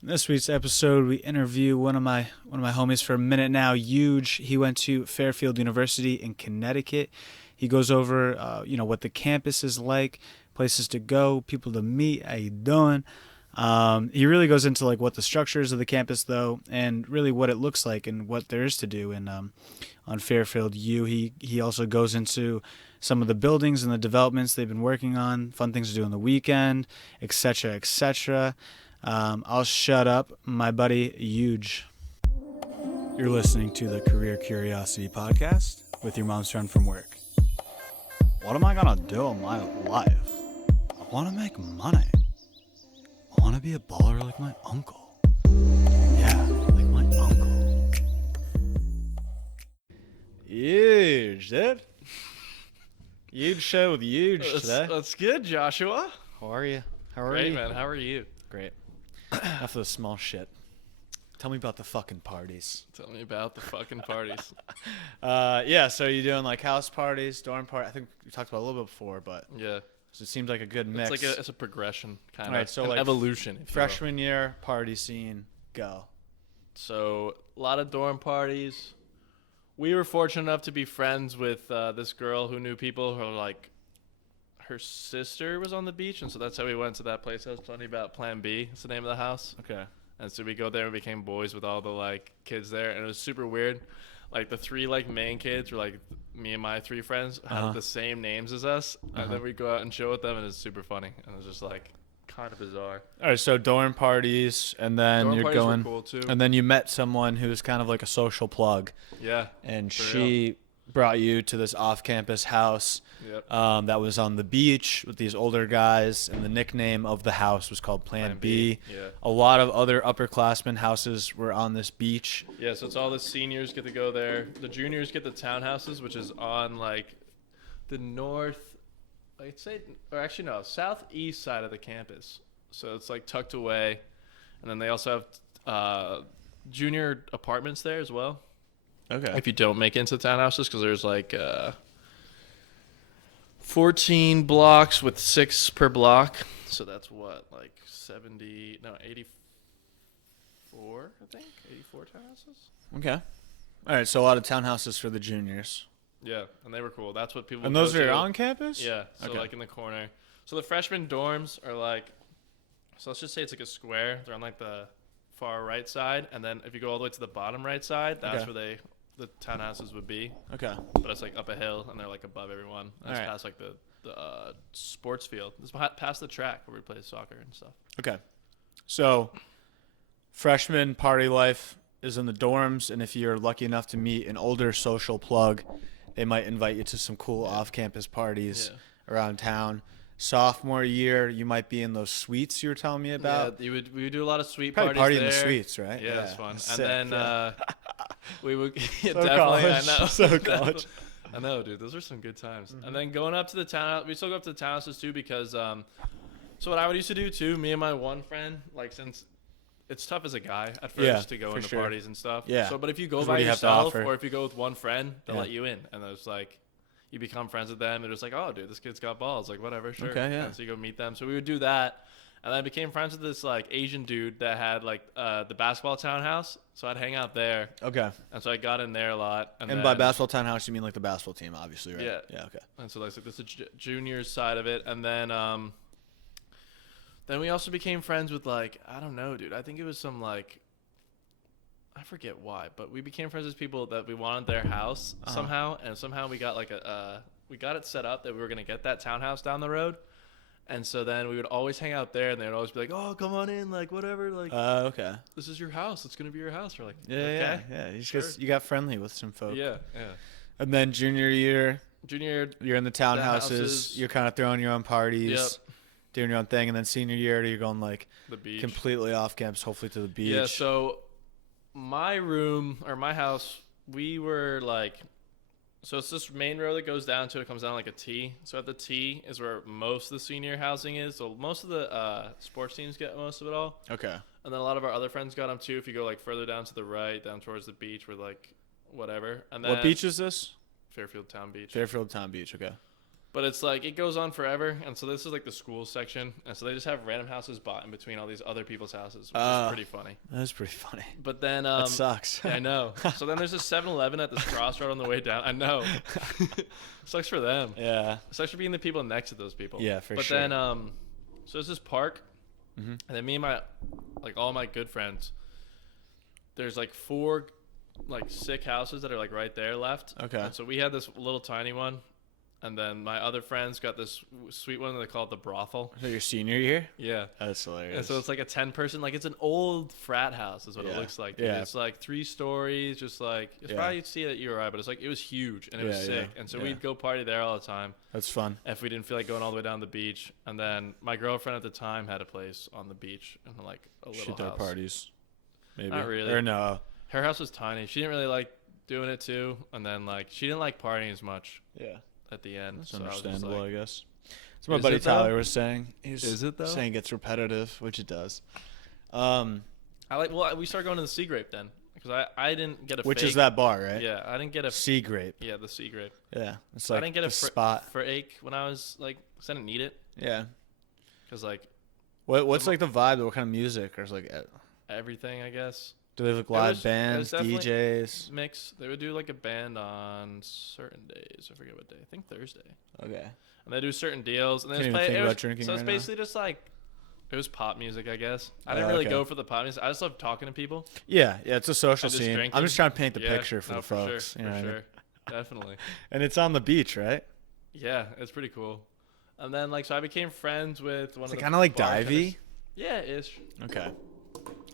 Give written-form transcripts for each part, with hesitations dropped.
In this week's episode, we interview one of my homies for a minute now, Euge. He went to Fairfield University in Connecticut. He goes over, what the campus is like, places to go, people to meet. How you doing? He really goes into like what the structure is of the campus, though, and really what it looks like and what there is to do in on Fairfield U. He also goes into some of the buildings and the developments they've been working on, fun things to do on the weekend, etc., etc. I'll shut up, my buddy Euge. You're listening to the Career Curiosity Podcast with your mom's friend from work. What am I gonna do in my life? I want to make money. I want to be a baller like my uncle. Yeah, like my uncle. Euge, dude. Euge show with Euge today. That's good, Joshua. How are you? Great, man. How are you? Great. Enough of the small shit. Tell me about the fucking parties. Tell me about the fucking parties. So you're doing like house parties, dorm party. I think we talked about it a little bit before, but Yeah. so it seems like a good mix. It's a progression, kind of. All right, so an like evolution. If you will. Freshman year party scene, go. So a lot of dorm parties. We were fortunate enough to be friends with this girl who knew people who were like, her sister was on the beach, and so that's how we went to that place I was telling you about. Plan B. It's the name of the house. Okay. And so we go there and became boys with all the like kids there, and it was super weird. Like the three like main kids were like me and my three friends had the same names as us, and then we go out and chill with them, and it's super funny, and it was just like kind of bizarre. All right, so dorm parties, and then Dorm you're parties going, were cool too. and then you met someone who's kind of like a social plug, Yeah. and For she brought you to this off-campus house. Yep. That was on the beach with these older guys, and the nickname of the house was called Plan B. Yeah. A lot of other upperclassmen houses were on this beach. Yeah, so it's all the seniors get to go there. The juniors get the townhouses, which is on like the north, I'd say, or actually no, southeast side of the campus. So it's like tucked away, and then they also have junior apartments there as well. Okay. If you don't make it into townhouses, because there's like 14 blocks with 6 per block. So that's what, like 84, I think? 84 townhouses? Okay. All right, so a lot of townhouses for the juniors. Yeah, and they were cool. That's what people And go those are to. on campus? Yeah, so Okay. like in the corner. So the freshman dorms are like, so let's just say it's like a square. They're on like the far right side. And then if you go all the way to the bottom right side, that's Okay. where the townhouses would be. Okay. But it's like up a hill, and they're like above everyone. And it's Alright. past like the sports field. It's past the track where we play soccer and stuff. Okay. So freshman party life is in the dorms, and if you're lucky enough to meet an older social plug, they might invite you to some cool off-campus parties around town. Sophomore year, you might be in those suites you were telling me about. Yeah, we would do a lot of suite Probably parties party there. in the suites, right? Yeah, it's fun. Sick, And then we would So definitely. college. I know. So college. I know, dude. Those are some good times. And then going up to the townhouse, we still go up to the townhouses too because, so what I would used to do too, me and my one friend, like since it's tough as a guy at first to go for into sure. parties and stuff. Yeah. So, but if you go 'Cause by what do you have to yourself offer? or if you go with one friend, they'll Yeah. let you in. And it's like, you become friends with them. And it's like, oh, dude, this kid's got balls. Like, whatever, sure. Okay, yeah. And so you go meet them. So we would do that. And I became friends with this like Asian dude that had like the basketball townhouse. So I'd hang out there. Okay. And so I got in there a lot. And then, by basketball townhouse, you mean like the basketball team, obviously, right? Yeah. Yeah, okay. And so like this is junior side of it, and then we also became friends with like I don't know, dude. I think it was some like I forget why, but we became friends with people that we wanted their house somehow, and somehow we got like we got it set up that we were gonna get that townhouse down the road, and so then we would always hang out there, and they would always be like, "Oh, come on in, like whatever, like Okay. this is your house. It's gonna be your house." We're like, Yeah, okay. yeah. You, sure. you got friendly with some folks. Yeah. And then junior year, Junior, you're in the townhouses. houses. You're kind of throwing your own parties, Yep. doing your own thing. And then senior year, you're going like the beach. completely off campus, hopefully to the beach. Yeah, so my room or my house, we were like, so it's this main road that goes down to it, comes down like a T. So at the T is where most of the senior housing is. So most of the sports teams get most of it all. Okay. And then a lot of our other friends got them too. If you go like further down to the right, down towards the beach, we're like, whatever. And then What beach is this? Fairfield Town Beach. Fairfield Town Beach. Okay. But it's like it goes on forever, and so this is like the school section, and so they just have random houses bought in between all these other people's houses, which is pretty funny. That is pretty funny. But then That sucks. yeah, I know. So then there's a 7-Eleven at this crossroad on the way down. I know. Sucks for them. Yeah. Sucks for being the people next to those people. Yeah, for but sure. But then so there's this park, and then me and my all my good friends. There's like 4 like sick houses that are like right there left. Okay. And so we had this little tiny one. And then my other friends got this sweet one that they call it the brothel. So your senior year? Yeah. That's hilarious. And so it's like a 10-person, like it's an old frat house is what it looks like. Yeah. It's like 3 stories, just like, it's probably you'd see it at URI, but it's like, it was huge and it was sick. And so we'd go party there all the time. That's fun. If we didn't feel like going all the way down the beach. And then my girlfriend at the time had a place on the beach and like a little Shoot their house. Parties. Maybe. Not really. Or no. Her house was tiny. She didn't really like doing it too. And then like, she didn't like partying as much. Yeah. At the end. That's so understandable, like, I guess. That's what my buddy Tyler was saying. He was Is it though? saying it's repetitive, which it does. We started going to the Sea Grape then because I didn't get a Which fake. is that bar, right? Yeah, I didn't get a Sea Grape. Yeah, the Sea Grape. Yeah, it's like I didn't get a spot. fake when I was like, 'cause I didn't need it. Yeah. Because like What's like the vibe? What kind of music? Or is like everything, I guess. do they have like live bands, DJs? Mix. They would do like a band on certain days. I forget what day. I think Thursday. Okay. And they do certain deals, and then Can't even think about drinking so it's right now. basically just like it was pop music, I guess. I didn't really go for the pop music. I just love talking to people. Yeah, it's a social scene. drinking. I'm just trying to paint the picture for the for folks. Sure, you know for what I sure. mean? Definitely. And it's on the beach, right? Yeah, it's pretty cool. And then like so I became friends with one Is of it the kind of like bartenders. divey? Yeah, ish. Okay.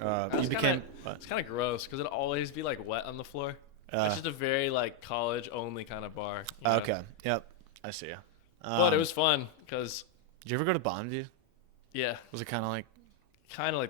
It's You became. It's kind of gross because it'd always be like wet on the floor. Uh, It's just a very like college only kind of bar. You know? Okay. Yep. I see you. But it was fun because Did you ever go to Bonneview? yeah, Was it kind of like?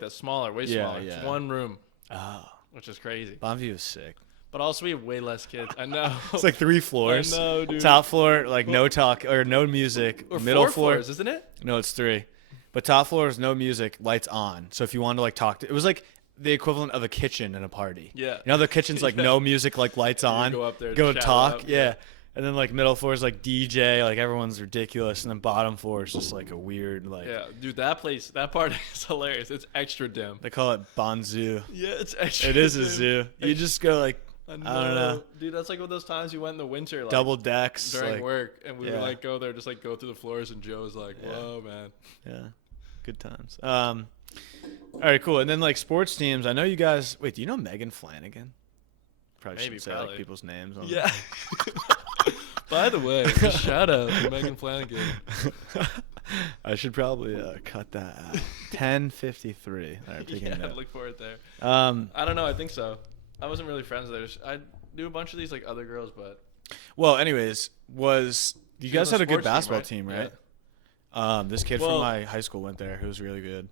that smaller, way Yeah, smaller. yeah. It's one room, Oh, which is crazy. Bonneview is sick. But also we have way less kids. I know. It's like 3 floors. I know, dude. Top floor, like no talk or no music. Or Middle 4 floor, floors, isn't it? no, it's 3. But top floor is no music, lights on. So if you wanted to like talk to, it was like the equivalent of a kitchen in a party. Yeah. You know, the kitchen's like no music, like lights on. go up there to go shout talk. out, Yeah. yeah. And then like middle floor is like DJ, like everyone's ridiculous, and then bottom floor is just like a weird like. Yeah, dude, that party is hilarious. It's extra dim. They call it Bonzoo. Yeah, it's extra. It is a dim. zoo. You just go like I don't know. Dude, that's like one of those times you went in the winter, like double decks during like, work, and we would yeah. like go there, just like go through the floors, and Joe's like, "Whoa, man." Yeah, good times. All right, cool. And then like sports teams. I know you guys. Wait, do you know Megan Flanagan? Probably Maybe, shouldn't say probably. like people's names. On Yeah. By the way, shout out to Megan Flanagan. I should probably cut that out. 10:53. All right, taking Yeah, note. look for it there. Um, I don't know. I think so. I wasn't really friends with her. I knew a bunch of these like other girls, but well, anyways, you She guys was on had a the good sports basketball team, team, right? right? This kid Well- from my high school went there. Who was really good.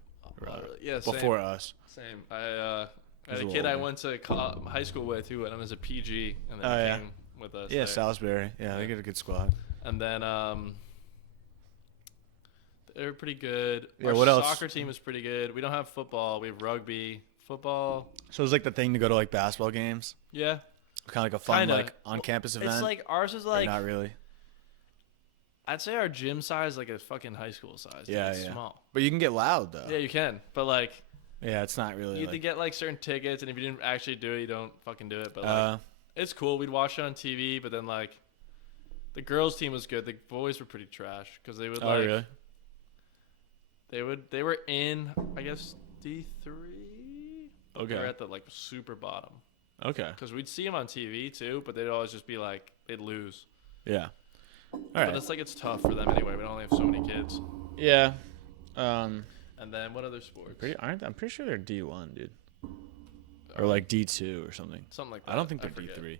yeah, same. Before us. Same. I had He's a a kid little I older. went to high school with who went on as a PG and then Oh, yeah. came with us. Yeah, there. Salisbury. Yeah, they get a good squad. And then they were pretty good. Yeah, Our what else? soccer team is pretty good. We don't have football. We have rugby. Football. So it was like the thing to go to like basketball games. Yeah. Kind of like a fun Kinda. like on campus event. It's like ours is or like not really. I'd say our gym size is like a fucking high school size. Yeah, It's yeah. small. But you can get loud though. Yeah, you can. But like Yeah, it's not really you have to like. get like certain tickets, and if you didn't actually do it, you don't fucking do it. But like, it's cool. We'd watch it on TV, but then like the girls' team was good. The boys were pretty trash because they would oh like really? they were in I guess D3. Okay. They were at the like super bottom Okay. because we'd see them on TV too, but they'd always just be like they'd lose. Yeah. All But right. it's like it's tough for them anyway. We only have so many kids. Yeah. And then what other sports? I'm pretty sure they're D1, dude. Or like D2 or something. Something like that. I don't think they're forget. D3.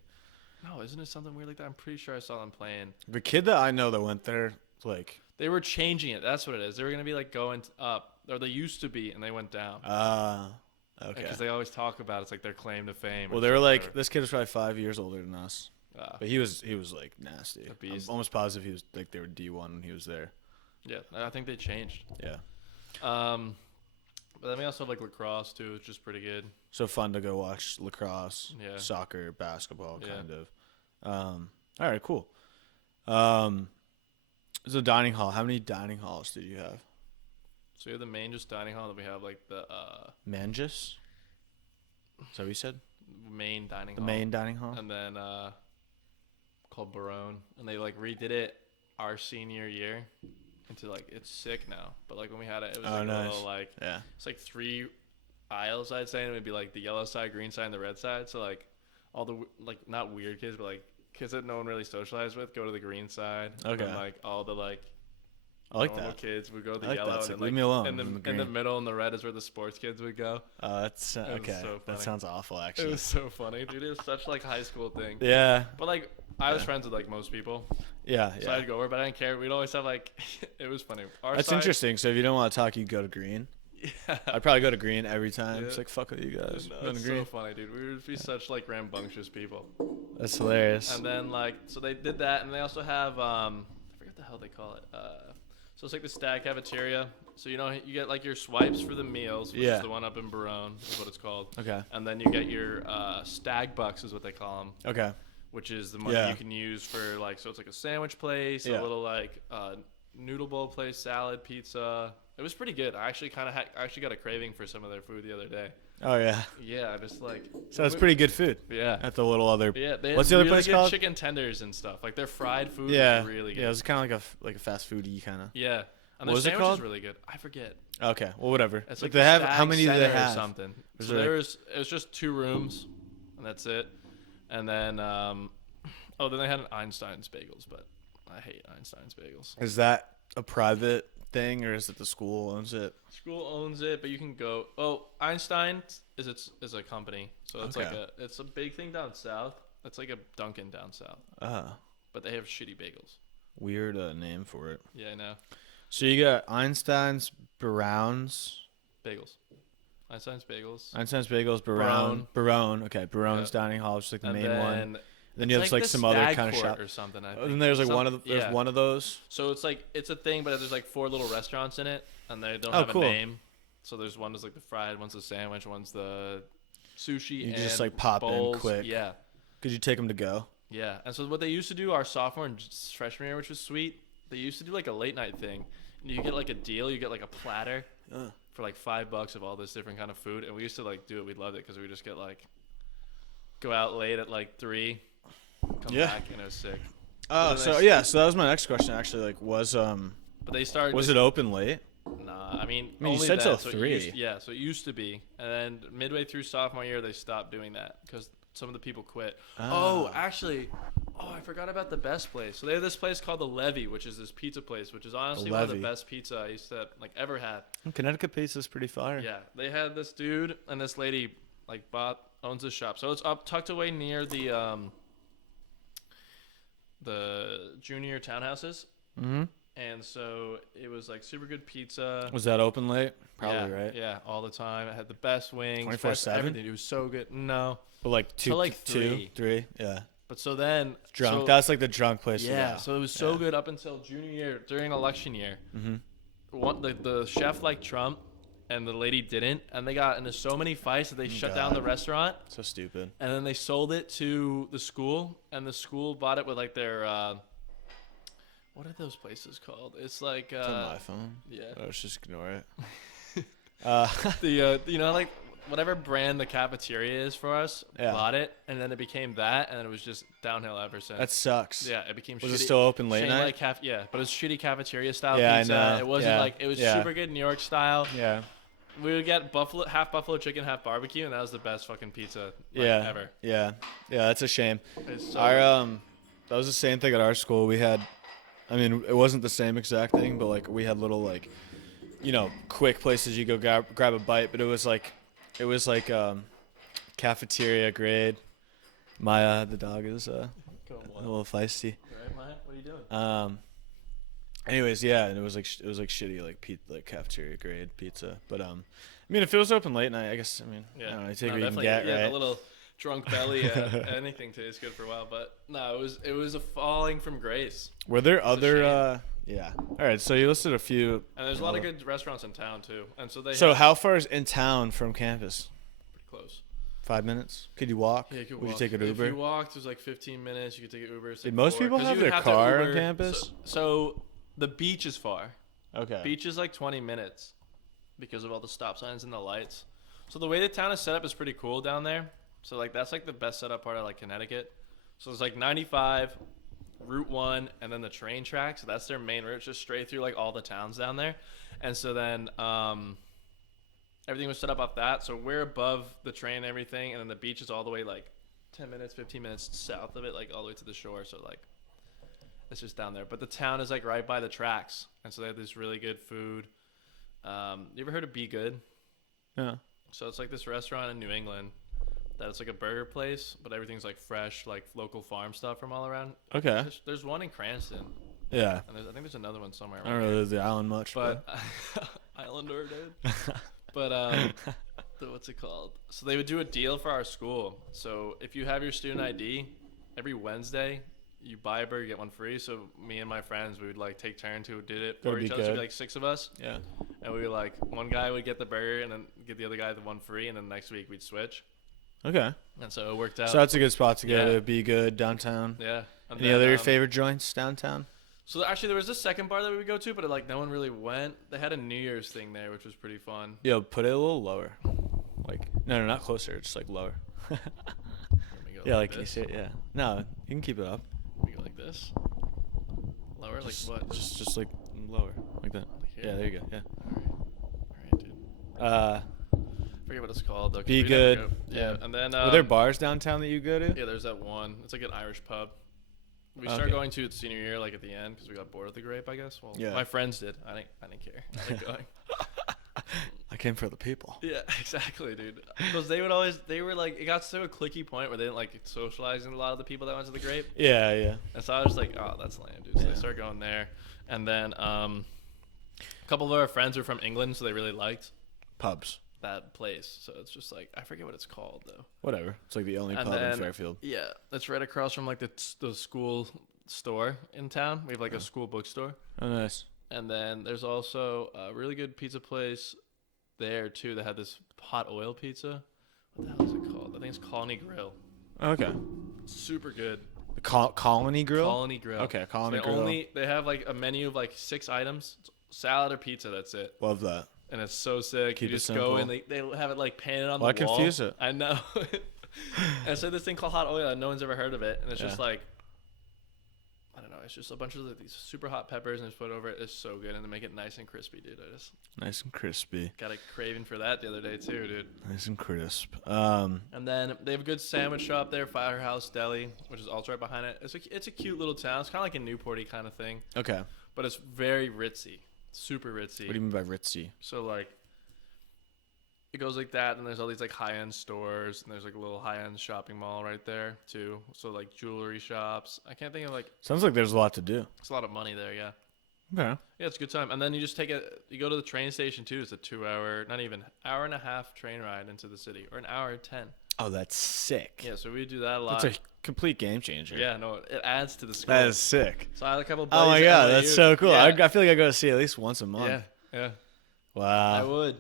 No, isn't it something weird like that? I'm pretty sure I saw them playing. The kid that I know that went there, like, They were changing it. That's what it is. They were gonna be like going up, or they used to be, and they went down. okay. Because they always talk about it's like their claim to fame. Well, they were like, this kid was probably 5 years older than us, but he was like nasty. A beast. I'm almost positive he was like they were D1 when he was there. Yeah, I think they changed. Yeah. But then we also have like lacrosse too, which is pretty good. So fun to go watch lacrosse, Yeah. soccer, basketball, Yeah. kind of. All right, cool. So dining hall. How many dining halls did you have? So we have the main just dining hall. Then we have like the Mangus? Is that what you said? main dining The hall. main dining hall? And then called Barone. And they like redid it our senior year into like, it's sick now. But like when we had it, it was like nice. a little like, Yeah. it's like 3 aisles, I'd say. And it would be like the yellow side, green side, and the red side. So like all the like, not weird kids, but like kids that no one really socialized with go to the green side. Okay. And like all the like I like normal that. kids would go to the I like yellow. that. And So then, leave like, me alone. in the middle and the red is where the sports kids would go. That's It was okay. so That funny. sounds awful, It actually. was so funny, dude. It was such like high school thing. Yeah. But like I was Yeah. friends with like most people, Yeah. so Yeah. I'd go over, but I didn't care. We'd always have like it was funny. Our That's side- interesting. So if you don't want to talk, you go to green. Yeah. I'd probably go to green every time. Yeah. It's like, fuck with you guys. No, Go to it's green. so funny, dude. We would be such like rambunctious people. That's hilarious. And then like so they did that, and they also have I forget the hell they call it. So it's like the stag cafeteria. So you know you get like your swipes for the meals, which Yeah. is the one up in Barone, is what it's called. Okay. And then you get your stag bucks, is what they call them, Okay. which is the money Yeah. you can use for like, so it's like a sandwich place, Yeah. a little like noodle bowl place, salad, pizza. It was pretty good. I actually got a craving for some of their food the other day. Oh yeah. Yeah, I just like. So it's pretty good food Yeah. at the little other. Yeah, they What's have the other really place good called? chicken tenders and stuff. Like their fried food Yeah. is really good. Yeah. It was kind of like a fast foody kind of. Yeah. And What their was it sandwich called? is really good. I forget. Okay. Well, whatever. It's Like like they the have. Stag How many do they Center or have? something. Was So there, it was just 2 rooms, and that's it. And then then they had an Einstein's bagels, but I hate Einstein's bagels. Is that a private thing or is it the school owns it? School owns it, but you can go. Oh, Einstein is a company, so it's Okay. it's a big thing down south. It's like a Dunkin' down south, but they have shitty bagels. Weird name for it. Yeah, I know. So you got Einstein's, Browns, Bagels. Einstein's bagels. Einstein's Bagels, Barone. Okay, Barone's Dining Hall, which is like the And main one. Then it's you have like the some other Stag kind of Court shop. or something. I And think. then there's like Some- there's one of those. So it's a thing, but there's like 4 little restaurants in it, and they don't Oh, have cool. a name. So there's one that's like the fried, one's the sandwich, one's the sushi. You and just, like, pop in bowls. quick. Yeah, Could you take them to go? yeah. And so what they used to do our sophomore and freshman year, which was sweet, they used to do like a late night thing. And you get like a deal. You get like a platter for like $5 of all this different kind of food, and we used to like do it. We loved it because we just get like go out late at like 3, come Yeah. back, and it was sick. Oh, then so they- yeah. So that was my next question. Actually, like, was But they started. it open late? Nah, I mean you only said that, till so it 3. So it used to be, and then midway through sophomore year they stopped doing that because some of the people quit. Oh, actually, I forgot about the best place. So they have this place called the Levy, which is this pizza place, which is honestly one of the Levy. best pizza I used to like ever had. Connecticut pizza is pretty fire. Yeah, they had this dude and this lady like owns this shop, so it's up tucked away near the junior townhouses. Mm-hmm. And so it was like super good pizza. Was that open late? Probably, Yeah, right? Yeah, all the time. It had the best wings, 24/7? best everything. It was so good. No, But like two, Till, like, 2, 3. Yeah. but so then Drunk. so- That's like the drunk place. yeah. To go. So it was so Yeah. good up until junior year during election year. Mm-hmm. The chef liked Trump, and the lady didn't, and they got into so many fights that they shut down God. the restaurant, So stupid. and then they sold it to the school, and the school bought it with like their what are those places called? It's like It's on my phone. yeah. Let's just ignore it. The you know, like whatever brand the cafeteria is for us, Yeah. bought it, and then it became that, and then it was just downhill ever since. That sucks. Yeah, it became. Was shitty. it still open late Shane night? Like yeah, but it was shitty cafeteria style Yeah, I pizza. know. It wasn't Yeah. like it was Yeah. super good New York style. Yeah. We would get half buffalo chicken, half barbecue, and that was the best fucking pizza Yeah. ever. Yeah. Yeah. That's a shame. It's so Our good. that was the same thing at our school. We had, I mean, it wasn't the same exact thing, but like we had little like, quick places you go grab a bite. But it was like cafeteria grade. Maya, the dog, is a little feisty. Right, Maya? What are you doing? Anyways, yeah, and it was like shitty like cafeteria grade pizza. But I mean, if it was open late night, I guess. I mean, I don't know, you take what you can definitely, get, yeah, right? a little drunk belly. Anything tastes good for a while, but no, it was a falling from grace. Were there a other? Yeah. All right. So you listed a few. And there's a lot of good restaurants in town too, and so they So have how far is in town from campus? pretty close. 5 minutes? Could you walk? Yeah, you could Would walk. you take an If Uber? you walked, it was like 15 minutes. You could take an Uber. It's Did like most 4, people 'cause have you would their to car on Uber. campus? So The beach is far. Okay. Beach is like 20 minutes because of all the stop signs and the lights. So the way the town is set up is pretty cool down there. So like that's like the best setup part of like Connecticut. So it's like 95, Route 1, and then the train track. So that's their main route, just straight through like all the towns down there. And so then everything was set up off that. So we're above the train and everything, and then the beach is all the way like 10 minutes, 15 minutes south of it, like all the way to the shore. So like it's just down there. But the town is like right by the tracks, and so they have this really good food. You ever heard of Be Good? Yeah. So it's like this restaurant in New England that it's like a burger place, but everything's like fresh, like local farm stuff from all around. Okay. There's one in Cranston, Yeah. and I think there's another one somewhere. I don't really live the island much, but Islander, dude. But what's it called? So they would do a deal for our school. So if you have your student ID, every Wednesday you buy a burger, you get one free. So me and my friends, we would like take turns who did it for each other. So it'd be like 6 of us. Yeah. And we would like, one guy would get the burger and then get the other guy the one free, and then next week we'd switch. Okay. And so it worked out. So that's a good spot to go Yeah. to. Be Good downtown. Yeah. And Any other your favorite joints downtown? So actually there was this second bar that we would go to, but like no one really went. They had a New Year's thing there, which was pretty fun. Yo, put it a little lower. Like, no, not closer. Just like lower. Yeah, like you see it. Yeah. No, you can keep it up. We go like this. Lower, Just, like what? Just like lower, like that. Here? Yeah, there you go. Yeah. All right, dude. Forget what it's called though. 'Cause Be we Good. never go. Yeah, and then Were there bars downtown that you go to? yeah, there's that one. It's like an Irish pub. We Okay. started going to it senior year, like at the end, because we got bored of the grape, I guess. Well, Yeah. my friends did. I didn't care. I liked going. I came for the people. Yeah, exactly, dude. Because they were like, it got to a clicky point where they didn't like socializing a lot of the people that went to the grape. Yeah, yeah. And so I was like, oh, that's lame, dude. So they started going there. And then a couple of our friends were from England, so they really liked Pubs. that place. So it's just like, I forget what it's called, though. Whatever. It's like the only And pub in then- Fairfield. Yeah, it's right across from like the school store in town. We have like a school bookstore. Oh, nice. And then there's also a really good pizza place there, too, that had this hot oil pizza. What the hell is it called? I think it's Colony Grill. Okay. Super good. The Colony Grill? Colony Grill. Okay, Colony So Grill. they have like a menu of like 6 items, salad or pizza. That's it, Love that. and it's so sick. Keep you it just go simple. and they have it like painted on Why the wall. confuse it? I know. And so this thing called hot oil, and no one's ever heard of it, and it's just Yeah. like, I don't know. It's just a bunch of these super hot peppers and just put over it. It's so good, and they make it nice and crispy, dude. I just Nice and crispy. got a craving for that the other day too, dude. Nice and crisp. And then they have a good sandwich shop there, Firehouse Deli, which is also right behind it. It's a cute little town. It's kind of like a Newporty kind of thing, Okay. but it's very ritzy, super ritzy. What do you mean by ritzy? So like, it goes like that, and there's all these like high-end stores, and there's like a little high-end shopping mall right there too. So like jewelry shops. I can't think of like, Sounds like there's a lot to do. it's a lot of money there, yeah. Okay. Yeah, it's a good time. And then you just you go to the train station too. It's a 2-hour, not even hour and a half train ride into the city, or an hour and 10. Oh, that's sick. Yeah, so we do that a lot. That's a complete game changer. Yeah, no, it adds to the school. That is sick. So I had a couple Oh my buddies at god, LAU. that's so cool. Yeah. I feel like I go to see at least once a month. Yeah, yeah. I Wow. would.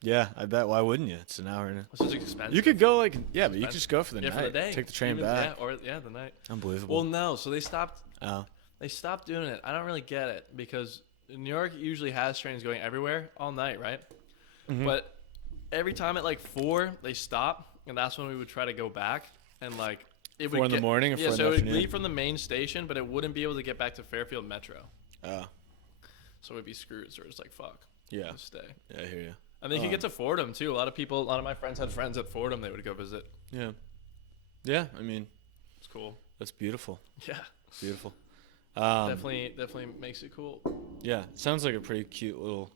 Yeah, I bet. Why wouldn't you? It's an hour and It's just expensive. you could go like yeah, but you Expensive. could just go for the yeah, night. for the day. Take the train Even- back. Yeah, or the night. Unbelievable. Well, no. So they stopped Oh. doing it. I don't really get it because New York usually has trains going everywhere all night, right? Mhm. But every time at like 4, they stop, and that's when we would try to go back, and like it 4 in the morning or 4 yeah, in so the it would afternoon? leave from the main station, but it wouldn't be able to get back to Fairfield Metro, Oh. so we'd be screwed. So we're just like, fuck, Yeah. just stay. Yeah, I hear you. And then you could get to Fordham too. A lot of my friends had friends at Fordham. They would go visit. Yeah. Yeah, I mean, It's cool. that's beautiful. Yeah, Beautiful. definitely makes it cool. Yeah, it sounds like a pretty cute little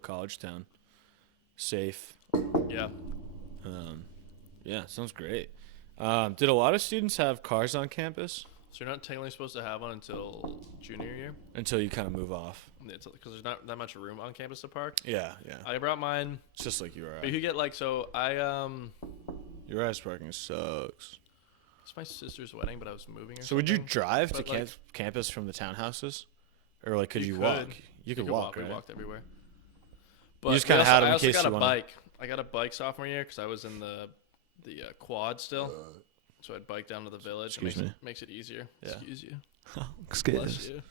college town. Safe. Yeah. Yeah, sounds great. Did a lot of students have cars on campus So you're not technically supposed to have one until junior year, until you kind of move off? because there's not that much room on campus to park. Yeah, yeah. I brought mine. It's just like But you could get like, so your eyes parking sucks. it's my sister's wedding, but I was moving. So would you something. drive to But, like- campus from the townhouses, or like could you You walk? could. You could walk, right? We walked everywhere. But just kinda had 'em in I also case got you a wanna- bike. I got a bike sophomore year because I was in the quad still. So I'd bike down to the village. Excuse me. Makes it easier. Yeah. Excuse you. Excuse. Bless you.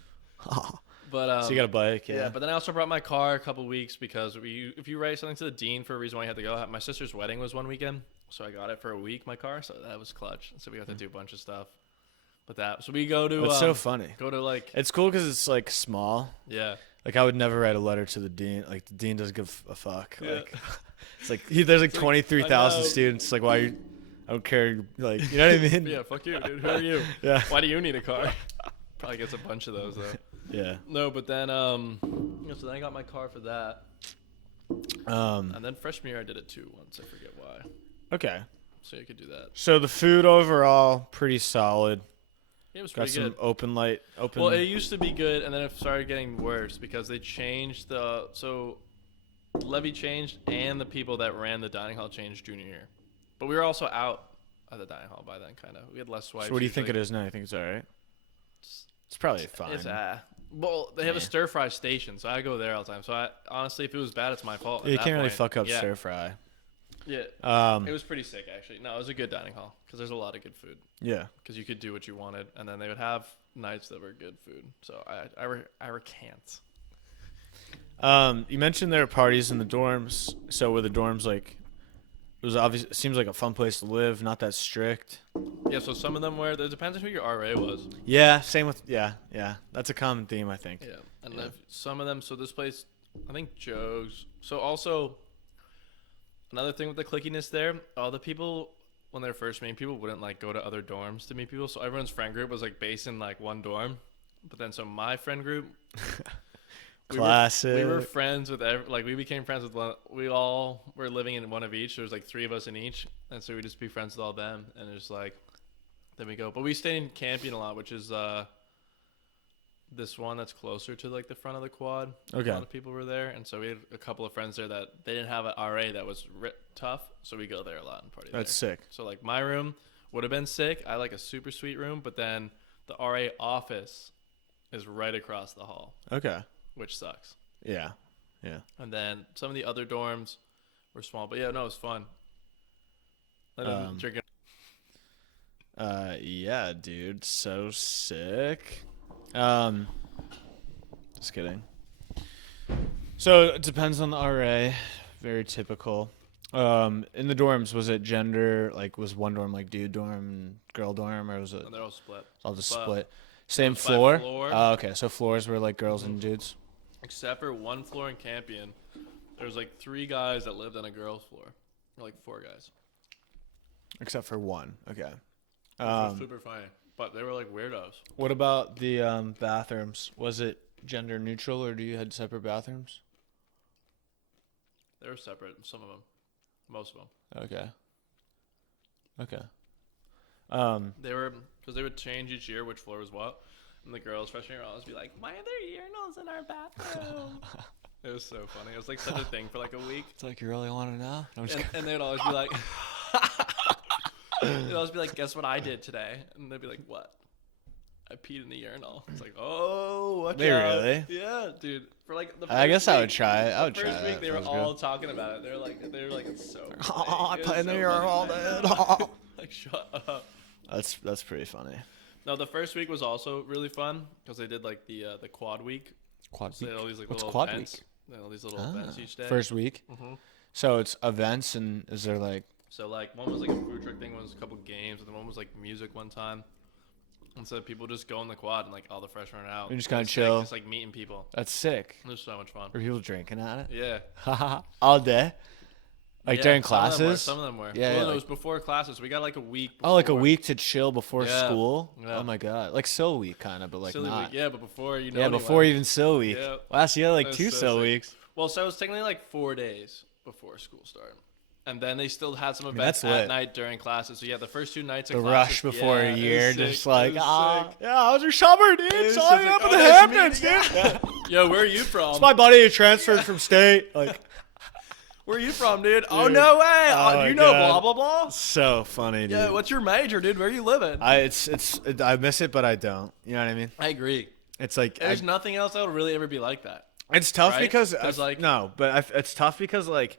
But So you got a bike, yeah. yeah. But then I also brought my car a couple weeks because if you write something to the dean for a reason why you had to go, my sister's wedding was one weekend, so I got it for a week, my car, so that was clutch. So we got to do a bunch of stuff. But so we go to. It's so funny. Go to like. It's cool because it's like small. Yeah. Like I would never write a letter to the dean. Like the dean doesn't give a fuck. Yeah. Like it's like there's like 23,000 students. Like why you? I don't care. Like you know what I mean? Yeah. Fuck you, dude. Who are you? Yeah. Why do you need a car? Probably gets a bunch of those though. Yeah. No, but then so then I got my car for that. And then freshman year I did it too once. I forget why. Okay. So you could do that. So the food overall pretty solid. Yeah, it was Got pretty some good. open. Well, it used to be good, and then it started getting worse because they changed so Levy changed, and the people that ran the dining hall changed junior year. But we were also out at the dining hall by then, kind of. We had less swipes. So what do you think it is now? You think it's all right? It's probably fine. It's well, they have a stir fry station, so I go there all the time. So I honestly, if it was bad, it's my fault. Yeah, you can't really fuck up stir fry. Yeah. It was pretty sick, actually. No, it was a good dining hall because there's a lot of good food. Yeah. Because you could do what you wanted, and then they would have nights that were good food. So I recant. You mentioned there were parties in the dorms. So were the dorms like? It was obvious. It seems like a fun place to live. Not that strict. Yeah. So some of them were. It depends on who your RA was. Yeah. Same with. Yeah. That's a common theme, I think. Yeah. And some of them. So this place, I think Joe's. So also. Another thing with the clickiness there, all the people when they were first meeting people wouldn't like go to other dorms to meet people. So everyone's friend group was like based in like one dorm. But then so my friend group, Classic. we were friends with we became friends with one. We all were living in one of each. There was like 3 of us in each, and so we just be friends with all them. And it's like, then we go. But we stayed in Campion a lot, which is this one that's closer to like the front of the quad. Okay. A lot of people were there, and so we had a couple of friends there that they didn't have an RA that was tough, so we go there a lot and party. That's there. sick. So like my room would have been sick. I like a super sweet room, but then the RA office is right across the hall. Okay. Which sucks. Yeah. And then some of the other dorms were small, but yeah, no, it was fun. Drinking. Yeah, dude, so sick. Just kidding. So it depends on the RA. Very typical. In the dorms, was it gender? Like, was one dorm like dude dorm, girl dorm, or was it? And they're all split. All just split. Same floor? floor. Oh, okay. So floors were like girls and dudes. Except for one floor in Campion, there was like 3 guys that lived on a girl's floor, or like 4 guys. Except for one. Okay. Which was super funny, but they were like weirdos. What about the bathrooms? Was it gender neutral, or do you had separate bathrooms? They were separate. Some of them, most of them. Okay. They were because they would change each year which floor was what, and the girls freshman year would always be like, "Why are there urinals in our bathroom?" It was so funny. It was like such a thing for like a week. It's like, you really want to know? And they'd always be like, they'd always be like, "Guess what I did today?" And they'd be like, "What?" I peed in the urinal. It's like, oh, watch They out. really? Yeah, dude. For like the first I guess week, I would try it. I would try First week it. they were all talking about it. They were like, it's so. Oh, I funny. It put was in the so urinal, funny. dude. Like, shut up. That's pretty funny. No, the first week was also really fun because they did like the quad week. Quad So they week. had all these like What's little quad events. week? They had all these little events each day. First week. Mhm. So it's events, and is there like? So like one was like a food truck thing, one was a couple games, and then one was like music one time. And so people just go in the quad and like all the freshmen are out. You just kinda It's chill. Just like meeting people. That's sick. It was so much fun. Were people drinking at it? Yeah. All day. Like Yeah, during some of them were, classes. Some of them were. Yeah, Well, yeah, no, it like- was before classes. We got like a week. Before. Oh, like a week to chill before Yeah. school. Yeah. Oh my god, like Sil week kind of, but like Silly not. week. Yeah, but before you know. Yeah, anyone. before even Sil week. Yeah. Wow, so you had like That's 2 so Sil sick. weeks. Well, so it was technically like 4 days before school started. And then they still had some mean, events that's lit. at night during classes. So yeah, the first 2 nights of The classes, rush before yeah, a it was year, sick. just like It was sick. yeah, how's your summer, dude? It was Signing sick. up Oh, at the nice Hamptons, dude. meeting you. Yeah. Yo, where are you from? It's my buddy who transferred from state. Like, Where are you from, dude? Oh, Dude. no way. Oh, my you know God. blah, blah, blah. so funny, dude. Yeah, what's your major, dude? Where are you living? I miss it, but I don't. You know what I mean? I agree. It's like There's nothing else that would really ever be like that. it's tough right? because 'Cause, like- it's tough because like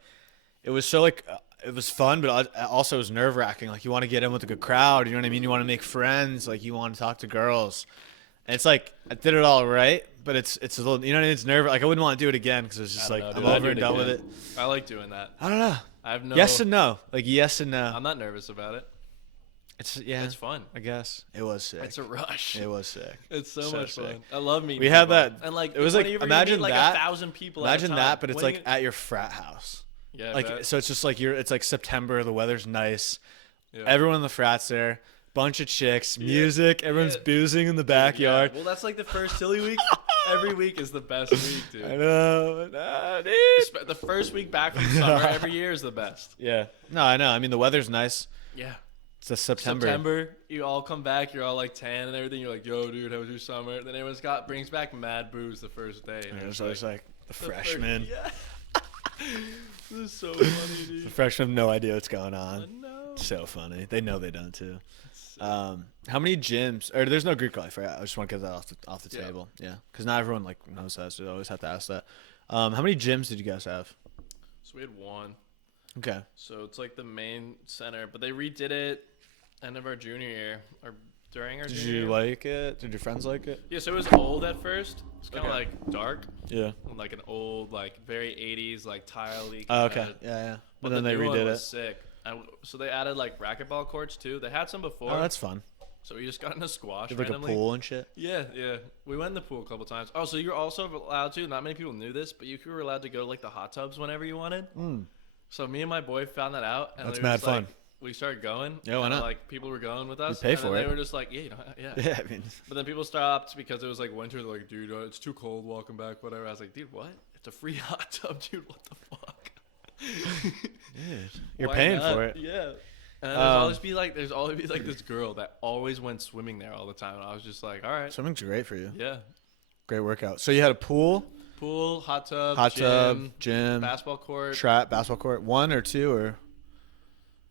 it was so like it was fun, but also it was nerve wracking. Like you want to get in with a good crowd. You know what I mean? You want to make friends. Like you want to talk to girls. And it's like I did it all right, but it's a little, you know what I mean? It's nervous. Like I wouldn't want to do it again because it's just I like don't I'm know, dude. over and done with it. I like doing that. I don't know. I have no. Yes and no. Like yes and no. I'm not nervous about it. It's It's fun. I guess it was sick. It's a rush. It was sick. It's so much sick. fun. I love meeting. We had people. that. And like it was like imagine like that. 1,000 people. Imagine at a time. that, but it's When like you- at your frat house. yeah, Like bet. so, it's just like it's like September. The weather's nice. Yeah. Everyone in the frat's there. Bunch of chicks, music. Everyone's Yeah. boozing in the Yeah. backyard. Well, that's like the first silly week. Every week is the best week, dude. I know, dude. The first week back from summer every year is the best. Yeah. No, I know. I mean, the weather's nice. Yeah. It's a September. September, you all come back, you're all like tan and everything. You're like, yo, dude, how was your summer? Then everyone's brings back mad booze the first day. And And it's always like the freshmen. Yeah. This is so funny, The dude. freshmen have no idea what's going I on. know. So funny. They know they don't too. How many gyms? Or there's no Greek life, right? I just want to get that off the Yeah. table. Yeah, because not everyone like knows that, so I always have to ask that. How many gyms did you guys have? So we had one. Okay. So it's like the main center, but they redid it end of our junior year or during our Did junior you year. like it? Did your friends like it? Yeah, so it was old at first. It's kind of Okay. like dark, Yeah. like an old, like very 80s, like tile-y. Oh, kinda- okay. Yeah. But But then the they new one redid was it. sick. So they added like racquetball courts too. They had some before. Oh, that's fun. So we just got into squash Did like a randomly. pool and shit. Yeah, yeah. We went in the pool a couple times. Oh, so you're also allowed to. Not many people knew this, but you were allowed to go to like the hot tubs whenever you wanted. So me and my boy found that out, and That's we were mad just, like, fun. we started going. Yeah, why and, not? Like people were going with us. pay and for then it. They were just like, yeah, you know, yeah. Yeah, I mean, But then people stopped because it was like winter. They're like, dude, it's too cold walking back. Whatever. I was like, dude, what? It's a free hot tub, dude. What the fuck? dude, you're Why paying not? for it. Yeah. And then there's always be like this girl that always went swimming there all the time. And I was just like, all right, Swimming's great for you. yeah. Great workout. So you had a pool, Pool, hot tub, gym, basketball court. basketball court, one or two, or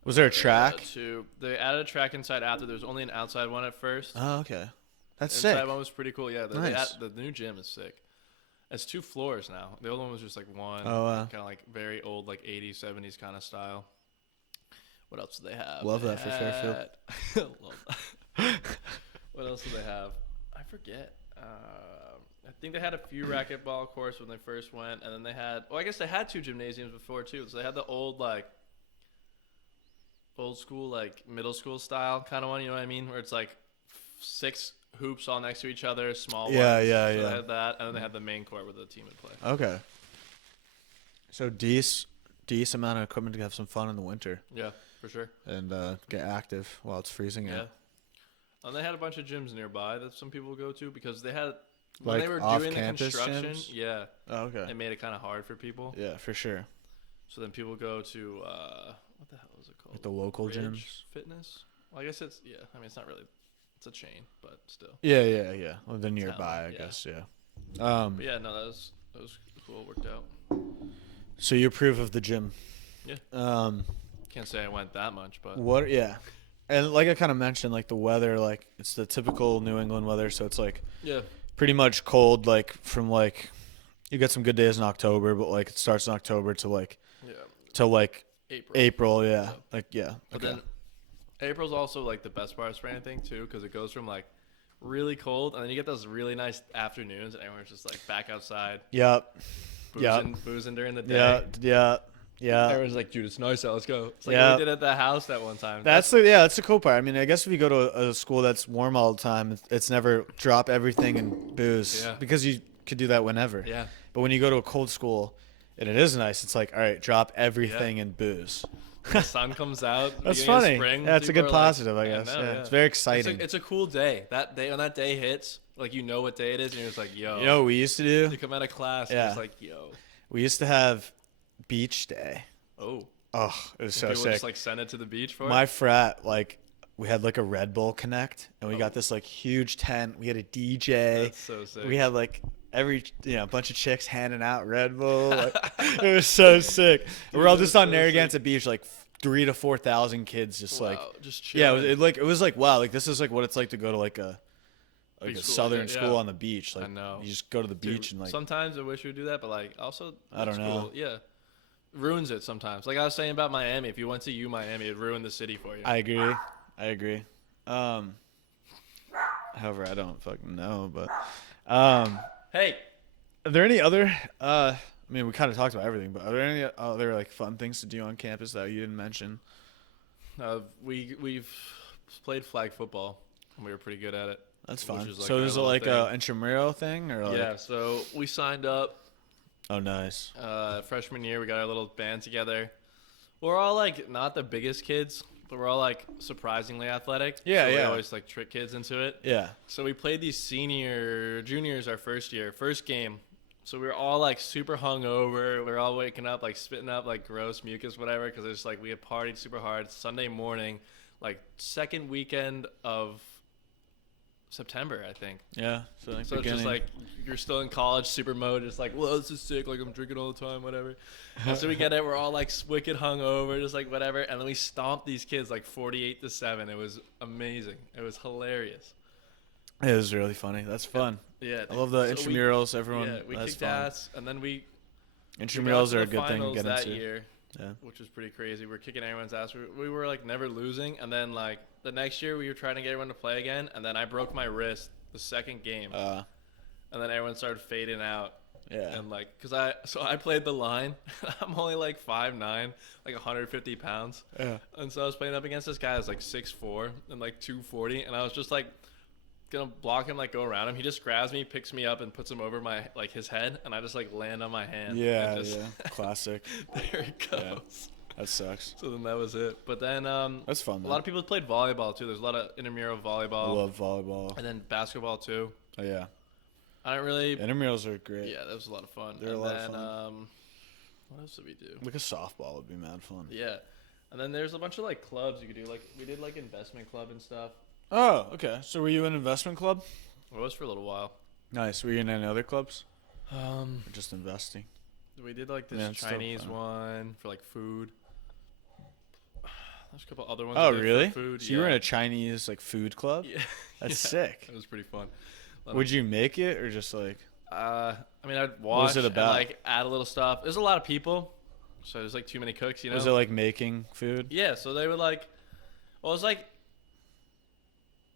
was there a track? Two. They added a track inside after. There was only an outside one at first. Oh, okay. That's Inside sick. one was pretty cool. Yeah, Nice. the new gym is sick. It's 2 floors now. The old one was just like one. Oh, wow. Kind of like very old, like 80s, 70s kind of style. What else do they have? Love They that for Fairfield. had- Love that. What else do they have? I forget. I think they had a few racquetball courts when they first went, and then they had. Well, I guess they had 2 gymnasiums before too. So they had the old school like middle school style kind of one. You know what I mean? Where it's like 6 hoops all next to each other, small Yeah, ones. yeah, So yeah. they had that, and then they had the main court where the team would play. Okay. So decent amount of equipment to have some fun in the winter Yeah, for sure. and get active while it's freezing Yeah. out. And they had a bunch of gyms nearby that some people go to because they had when Like they were doing the off-campus construction. gyms? Yeah, Oh, it okay. made it kind of hard for people. Yeah, for sure. So then people go to what the hell is it called? Like the local Ridge gyms. Fitness. Well, I guess it's I mean, it's not really. It's a chain, but still. Yeah. Well, they're nearby, I yeah. guess. Yeah. But yeah, no, that was cool. It worked out. So you approve of the gym? Yeah. Um, Can't say I went that much, but what? Yeah. And like I kind of mentioned, like the weather, like it's the typical New England weather, so it's like yeah, pretty much cold. Like from like you get some good days in October, but like it starts in October to like yeah. till like April. April. Yeah. Yeah. Like yeah. But Okay. then April's also like the best part of spring, I think, too, because it goes from like really cold, and then you get those really nice afternoons, and everyone's just like back outside, Yep. Yep. boozing during the day. Yeah. Everyone's like, dude, it's nice out. Let's go. It's like Yeah. what we did at the house that one time. That's the cool part. I mean, I guess if you go to a school that's warm all the time, it's never drop everything and booze Yeah. because you could do that whenever. Yeah. But when you go to a cold school and it is nice, it's like, all right, drop everything and booze. The sun comes out. That's beginning of funny. spring, That's a people good are like- positive, I guess. know, yeah. It's very exciting. It's a cool day. That day, when that day hits, like you know what day it is, and you're just like, yo. You know what we used to do? You come out of class, Yeah. and it's like, yo. We used to have beach day. Oh. Oh, it was so People sick. just like send it to the beach for My it. frat, like, we had like a Red Bull Connect, and we got this like huge tent. We had a DJ. That's so sick. We had like a bunch of chicks handing out Red Bull. Like, it was so sick. And we're all just on so Narragansett Beach, like 3,000 to 4,000 kids, just like Wow, just yeah. chilling. It was like wow, like this is like what it's like to go to like a Beach school, southern yeah. school on the beach. Like I know. you just go to the Dude, beach and like sometimes I wish we would do that, but like also I don't it's know. cool. Yeah, ruins it sometimes. Like I was saying about Miami, if you went to Miami, it'd ruin the city for you. I agree. However, I don't fucking know, but um, Hey, are there any other? I mean, we kind of talked about everything, but are there any other like fun things to do on campus that you didn't mention? we've played flag football, and we were pretty good at it. That's Which fun. is like So our is it little like thing. a intramural thing or like? Yeah, so we signed up Oh, nice. freshman year. We got our little band together. We're all like not the biggest kids, but we're all like surprisingly athletic. Yeah, so we yeah. always like trick kids into it. Yeah. So we played these juniors our first game. So we were all like super hungover. We were all waking up like spitting up like gross mucus, whatever, because it's like we had partied super hard. Sunday morning, like second weekend of September, I think. Yeah. So like So it's just like you're still in college, super mode, just like, well, this is sick, like I'm drinking all the time, whatever. And so we get it, we're all like wicked hungover, just like whatever, and then we stomped these kids like 48-7. It was amazing. It was hilarious. it was really funny. That's fun. Yeah, I love the so intramurals. Everyone. Yeah, we that's kicked fun. ass, and then we got Intramurals to are the a good thing to finals get that into. year, Yeah. which was pretty crazy. We're kicking everyone's ass. We were like never losing, and then like the next year we were trying to get everyone to play again, and then I broke my wrist the second game, and then everyone started fading out. Yeah. And like, I played the line. I'm only like 5'9", like 150 pounds. Yeah. And so I was playing up against this guy that's like 6'4" and like 240, and I was just like gonna block him, like go around him. He just grabs me, picks me up, and puts him over my like his head, and I just like land on my hand. Yeah. and just, Yeah. Classic. there it goes. Yeah. That sucks. So then that was it. But then That's fun. a Though. lot of people played volleyball too. There's a lot of intramural I volleyball, love volleyball. and then basketball too. Oh yeah. I don't really. Intramurals are great. Yeah, that was a lot of fun. They're a and lot then, of fun. What else did we do? Like a softball would be mad fun. Yeah. And then there's a bunch of like clubs you could do. Like we did like investment club and stuff. Oh, okay. So were you in investment club? It was for a little while. Nice. Were you in any other clubs? Or just investing. we did like this Yeah, it's still Chinese fun. one for like food. There's a couple other ones. Oh, I did for really? Food. So you were in a Chinese like food club? Yeah. That's Yeah. sick. It was pretty fun. Would you make it or just like? I mean, I'd What was wash it and about? like add a little stuff. There's a lot of people, so there's like too many cooks. You know. Was it like making food? Yeah. So they would like. Well, it was like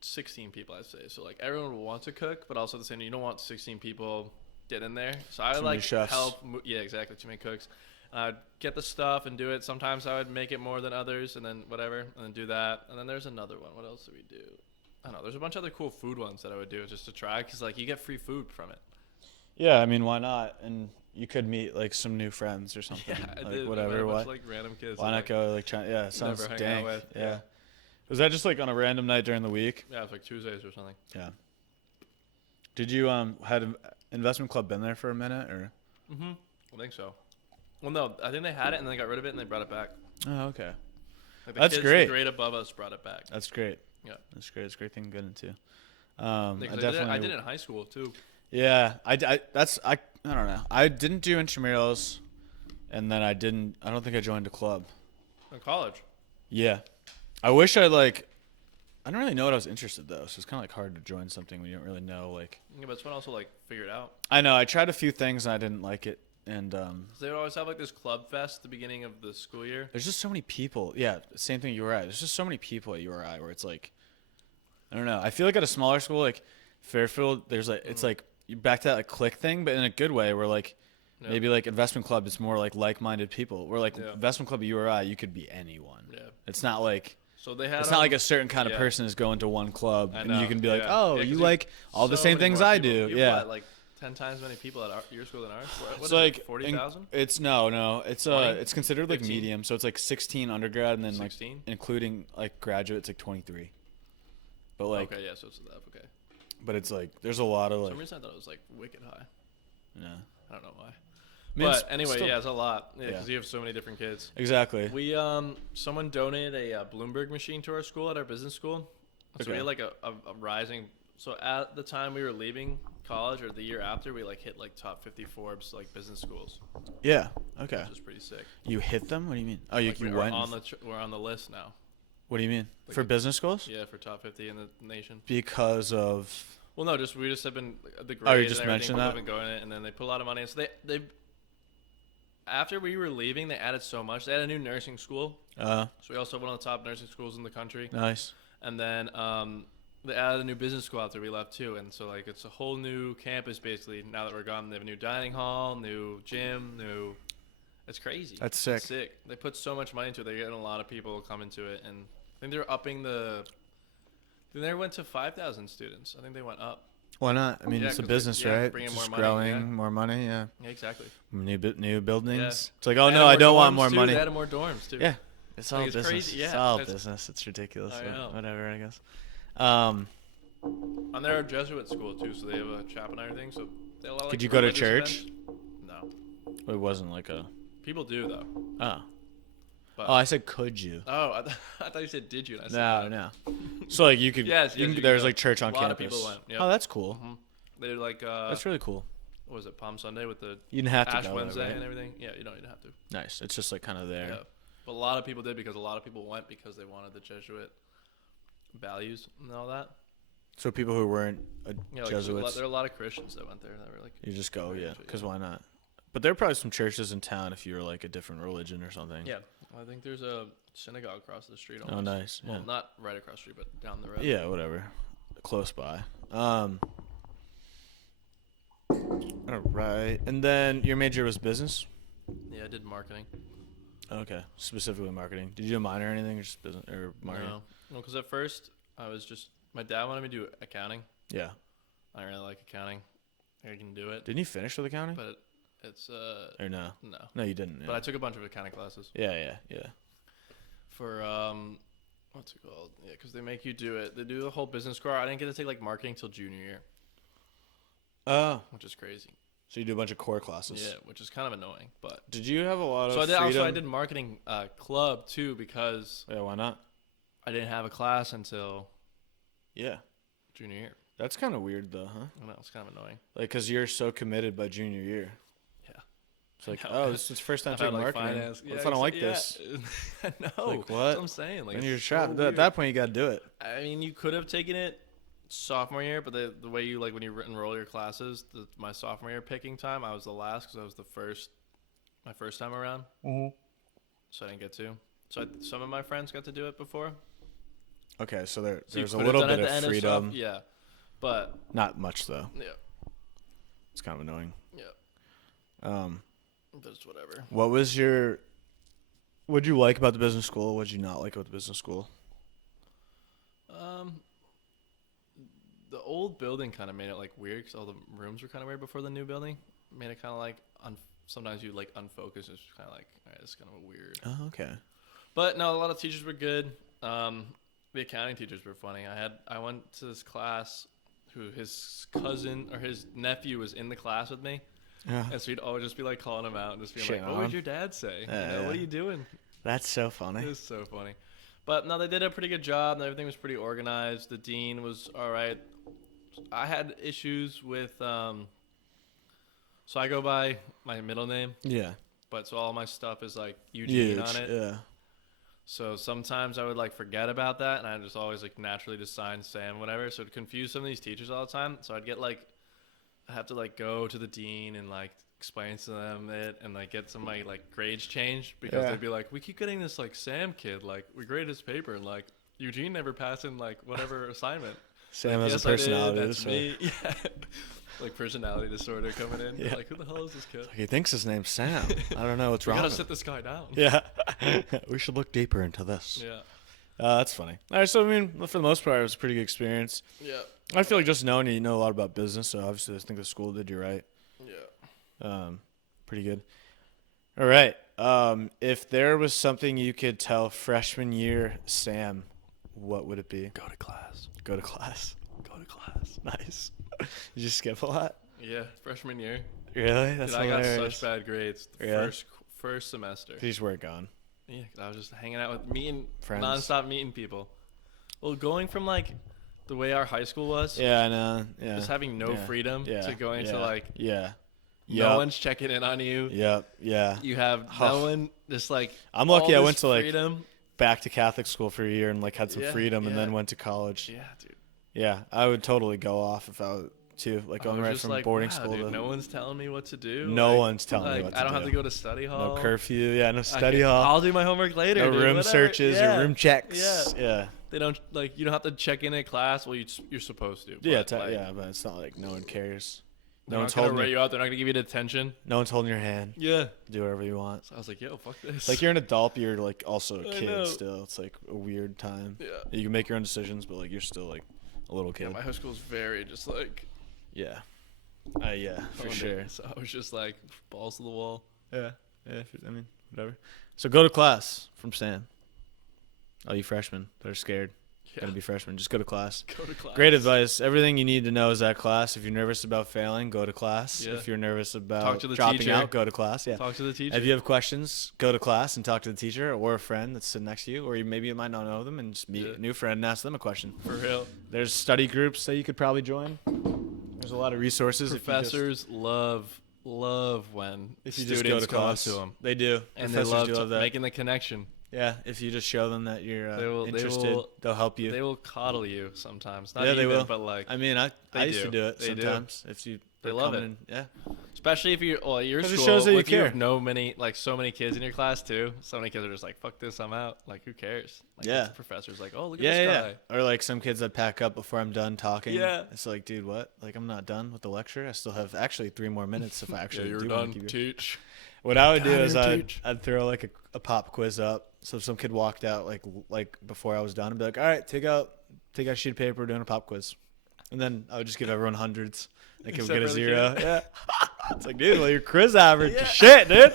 16 people, I'd say. So like everyone would want to cook, but also at the same time, you don't want 16 people get in there. So I would Too many like chefs. help. Yeah, exactly. Too many cooks. I'd get the stuff and do it. Sometimes I would make it more than others, and then whatever, and then do that. And then there's another one. What else do we do? I don't know. There's a bunch of other cool food ones that I would do just to try, because like you get free food from it. Yeah, I mean, why not? And you could meet like some new friends or something. Yeah, I like did. I met whatever. a bunch Why? of, like random kids. Why that, not like, go like China? Yeah, it sounds never hang out dank. with, Yeah. yeah. Was that just like on a random night during the week? Yeah, it's like Tuesdays or something. Yeah. Did you had investment club been there for a minute or? Mm-hmm. I think so. Well, no, I think they had it and then they got rid of it and they brought it back. Oh, okay. Like the That's kids great. The grade above us brought it back. That's great. Yeah. That's great. It's a great thing to get into. Yeah, 'cause I did it in high school too. Yeah, I don't know. I didn't do intramurals, and then I don't think I joined a club. In college. Yeah, I wish I like. I don't really know what I was interested though, so it's kind of like hard to join something when you don't really know. Like, Yeah, but it's fun also like figure it out. I know I tried a few things and I didn't like it, and 'Cause they would always have like this club fest at the beginning of the school year. there's just so many people. Yeah, same thing at URI. There's just so many people at URI where it's like, I don't know. I feel like at a smaller school like Fairfield, there's like it's like you're back to that like clique thing, but in a good way. Where like Yeah. maybe like investment club, it's more like-minded people. Where like Yeah. investment club at URI, you could be anyone. Yeah. It's not like So they had. it's not like a certain kind of yeah. person is going to one club, I and know, you can be like, yeah. oh, Yeah, 'cause you you- like all the so same many things more I people. do. You have, Yeah. what, like 10 times as many people at your school than ours. What It's is like it, 40,000? It's no, it's 20? it's considered like 15? medium, so it's like 16 undergrad and then 16? like including like graduate, it's like 23. But like, Okay, yeah, so it's that. Okay. but it's like there's a lot of For like, some reason I thought it was like wicked high. yeah. I don't know why. I mean, But it's anyway, still- yeah, it's a lot. Yeah, because Yeah. you have so many different kids. Exactly. We someone donated a Bloomberg machine to our school at our business school. So Okay. we had like a rising. So at the time we were leaving college or the year after, we like hit like top 50 Forbes like business schools, Yeah. Okay. which is pretty sick. You hit them? What do you mean? Oh, you, Like you we're went. we're on the list now. What do you mean? Like For a- business schools? Yeah, for top 50 in the nation. Because of. Well, no, we just have been the grades. Oh, you just and everything, mentioned people that? have been going in it, and then they put a lot of money in. So they after we were leaving, they added so much. They had a new nursing school. So we also went on the top nursing schools in the country. Nice. And then they added a new business school after we left too, and so like it's a whole new campus basically. Now that we're gone, they have a new dining hall, new gym, new. It's crazy. That's sick. It's sick. They put so much money into it. They're getting a lot of people coming to it, and I think they're upping the. Then they went to 5,000 students. I think they went up. Why not? I mean, Yeah, it's a 'cause business, right? bringing It's more just money, growing, yeah. more money, yeah. Yeah, exactly. New buildings. Yeah. It's like, oh They no, added I don't want dorms, more too. money. They added more dorms too. Yeah, it's all Like, it's business. crazy, yeah. It's all It's- business. It's ridiculous. I but know. whatever, I guess. And they're a Jesuit school too, so they have a chapel and everything. So they allow. Like, Could you go to religious church? events. No, It wasn't like a. people do though. Oh. But, Oh, I said, could you? oh, I thought you said did you? And I said No. So like you could. Yes, you yes, can, you there's can. like church on A lot campus. of people went. Yep. Oh, that's cool. Mm-hmm. They did like That's really cool. what was it, Palm Sunday with the You didn't have to Ash go. Wednesday Right? and everything. Yeah, you don't even have to. Nice. It's just like kind of there. Yeah, but a lot of people did because a lot of people went because they wanted the Jesuit values and all that. So people who weren't Yeah, like, Jesuits, there are a lot of Christians that went there that were like. you just go, very yeah. into it, Because why not? But there are probably some churches in town if you're like a different religion or something. Yeah, I think there's a synagogue across the street. Oh, Almost. nice. Yeah. Well, not right across the street, but down the road. Yeah, whatever. Close by. All right. And then your major was business? Yeah, I did marketing. Okay. Specifically marketing. Did you do a minor or anything or just business or marketing? No, because at first I was just my dad wanted me to do accounting. Yeah. I don't really like accounting. I can do it, Didn't you finish with accounting? but it's Or no? no. No, you didn't. Yeah. But I took a bunch of accounting classes yeah. for what's it called? Yeah, because they make you do it. They do the whole business core. I didn't get to take like marketing till junior year, Oh. which is crazy. So you do a bunch of core classes. Yeah, which is kind of annoying. But Did you have a lot of so I did. freedom? Also, I did marketing club too because Yeah, why not? I didn't have a class until Yeah. junior year. That's kind of weird though, huh? I know it's kind of annoying. Like, cause you're so committed by junior year. Yeah. It's like, I oh, know. this is the first time I've had, taking like, marketing. finance. What if I don't like this? I know. Like, That's what? I'm saying. Like, Then it's you're so trapped. At weird. that point, you gotta do it. I mean, you could have taken it sophomore year, but the way you like when you enroll your classes, my sophomore year picking time, I was the last because I was my first time around. Mm-hmm. So I didn't get to. So some of my friends got to do it before. Okay, so So there's a you could have little done bit it at the of end freedom. stuff. Yeah, but Not much though. yeah, It's kind of annoying. yeah, that's whatever. What'd you like about the business school? What'd you not like about the business school? The old building kind of made it like weird because all the rooms were kind of weird before the new building. Made it kind of like sometimes you like unfocus. It's kind of like, all right, it's kind of weird. Oh, okay. But no, a lot of teachers were good. The accounting teachers were funny. I went to this class who his cousin or his nephew was in the class with me. Yeah. And so he'd always just be like calling him out and just being Shit like, what on. would your dad say? Yeah. What are you doing? That's so It funny. was so funny. But no, they did a pretty good job and everything was pretty organized. The dean was all right. I had issues with so I go by my middle name, Yeah. but so all my stuff is like Eugene on it. Yeah. So sometimes I would like forget about that, and I just always like naturally just sign Sam, whatever. So it'd confuse some of these teachers all the time. So I'd get like, I have to like go to the dean and like explain to them it, and like get some like grades changed because Yeah. they'd be like, we keep getting this like Sam kid, like we grade his paper, and like Eugene never passed in like whatever assignment. Sam Like, has yes, a personality I did, that's disorder. me. Yeah. Like personality disorder coming in. Yeah. Like who the hell is this kid? He thinks his name's Sam. I don't know what's We wrong. gotta with sit him. this guy down. Yeah. We should look deeper into this. Yeah. That's funny. All right, so I mean, for the most part, it was a pretty good experience. Yeah. I feel like just knowing you know a lot about business, so obviously I think the school did you right. Yeah. Pretty good. All right. If there was something you could tell freshman year Sam, what would it be? Go to class. Go to class. Go to class. Nice. Did you skip a lot? Yeah, freshman year. Really? That's Dude, I got hilarious. such bad grades the Really? first semester. You just weren't gone. Yeah, 'cause I was just hanging out with meeting Friends. nonstop meeting people. Well, going from like the way our high school was, Yeah, I know. Yeah. just having no Yeah. freedom Yeah. to going yeah. to like Yeah. no one's checking in on you. Yep. Yeah. You have no one just like. I'm lucky all I went this to like freedom. back to Catholic school for a year and like had some Yeah, freedom and yeah. then went to college. Yeah, dude. Yeah, I would totally go off if I was too. Like I going was right just from like, boarding wow, school dude, to no one's telling me what to do. No Like- one's telling me like, what to I don't have do. to go to study hall. no curfew. Yeah, no I study can- hall. I'll do my homework later. No dude, room whatever. searches Yeah. or room checks. Yeah. Yeah. They don't like you don't have to check in at class. Well, you're supposed to. Yeah, but, like, yeah, but it's not like no one cares. They're not gonna write you out. They're not gonna give you detention. No one's holding your hand. Yeah. Do whatever you want. So I was like, yo, fuck this. Like you're an adult, but you're like also a I kid know. still. It's like a weird time. Yeah. You can make your own decisions, but like you're still like a little kid. Yeah, my high school's very just like. Yeah. Yeah, for sure. So I was just like balls to the wall. Yeah. Yeah. I mean, whatever. So go to class from Stan. All you freshmen that are scared. Yeah. Gonna be freshmen. Just go to class. Go to class. Great advice. Everything you need to know is at class. If you're nervous about failing, go to class. Yeah. If you're nervous Talk about to the dropping teacher. out, go to class. Yeah. Talk to the teacher. If you have questions, go to class and talk to the teacher or a friend that's sitting next to you, or maybe you might not know them and just meet a new friend and ask them a question. For real. There's study groups that you could probably join. There's a lot of resources. Professors love when if you just students go to class. to them. They do. And Professors they love, do love that. making the connection. Yeah, if you just show them that you're interested, will- they'll help you. They will coddle you sometimes. Not Yeah, even, they will. but like, I mean, I used to do. do it They do. sometimes. If you They are love coming it. in- yeah. especially if you're at your 'Cause it school, shows that you with you care. have so many kids in your class too. So many kids are just like, fuck this, I'm out. Like, who cares? Like, Yeah. the professor's like, oh, look at Yeah, this yeah. guy. Or like some kids that pack up before I'm done talking. Yeah. It's like, dude, what? Like I'm not done with the lecture. I still have actually 3 more minutes if I actually Yeah, you're do done. want to keep you. Teach. What I would do Get out is here, teach. I'd throw like a pop quiz up. So if some kid walked out like before I was done, I'd be like, all right, take out a sheet of paper, doing a pop quiz, and then I would just give everyone hundreds. They could Except get a for the 0. kid. Yeah. It's like, dude, well your quiz average Yeah. is shit, dude.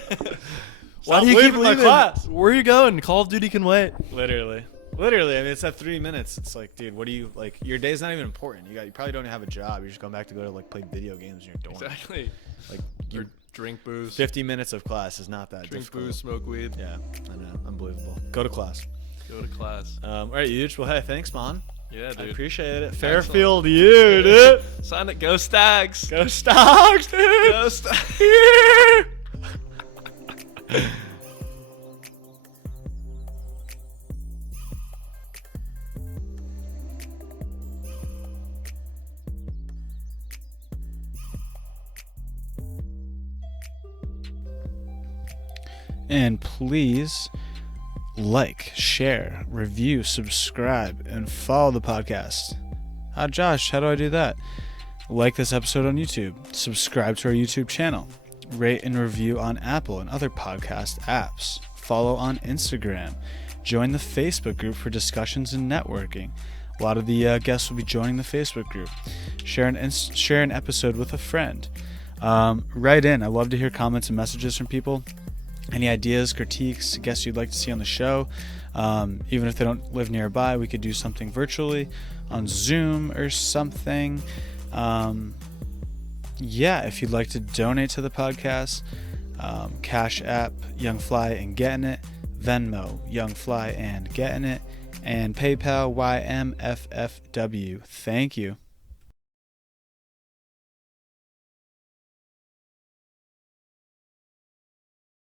Why do you keep leaving? class? Where are you going? Call of Duty can wait. Literally. I mean, it's at 3 minutes. It's like, dude, what do you like? Your day's not even important. You probably don't even have a job. You're just going back to go to like play video games in your dorm. Exactly. Like, Or drink booze. 50 minutes of class is not that Drink difficult. booze, smoke weed. Yeah, I know. Unbelievable. Go to class. Go to class. All right, Euge. Well, hey, thanks, man. Yeah, I dude. appreciate it. Excellent. Fairfield, you, dude. Sign it. Go Stags. Go Stocks, dude. Go Stags. And please like, share, review, subscribe, and follow the podcast. Josh, how do I do that? Like this episode on YouTube. Subscribe to our YouTube channel. Rate and review on Apple and other podcast apps. Follow on Instagram. Join the Facebook group for discussions and networking. A lot of the guests will be joining the Facebook group. Share an episode with a friend. Write in. I love to hear comments and messages from people. Any ideas, critiques, guests you'd like to see on the show. Even if they don't live nearby, we could do something virtually on Zoom or something. If you'd like to donate to the podcast, Cash App, Young Fly and Getting It, Venmo, Young Fly and Getting It, and PayPal, YMFFW. Thank you.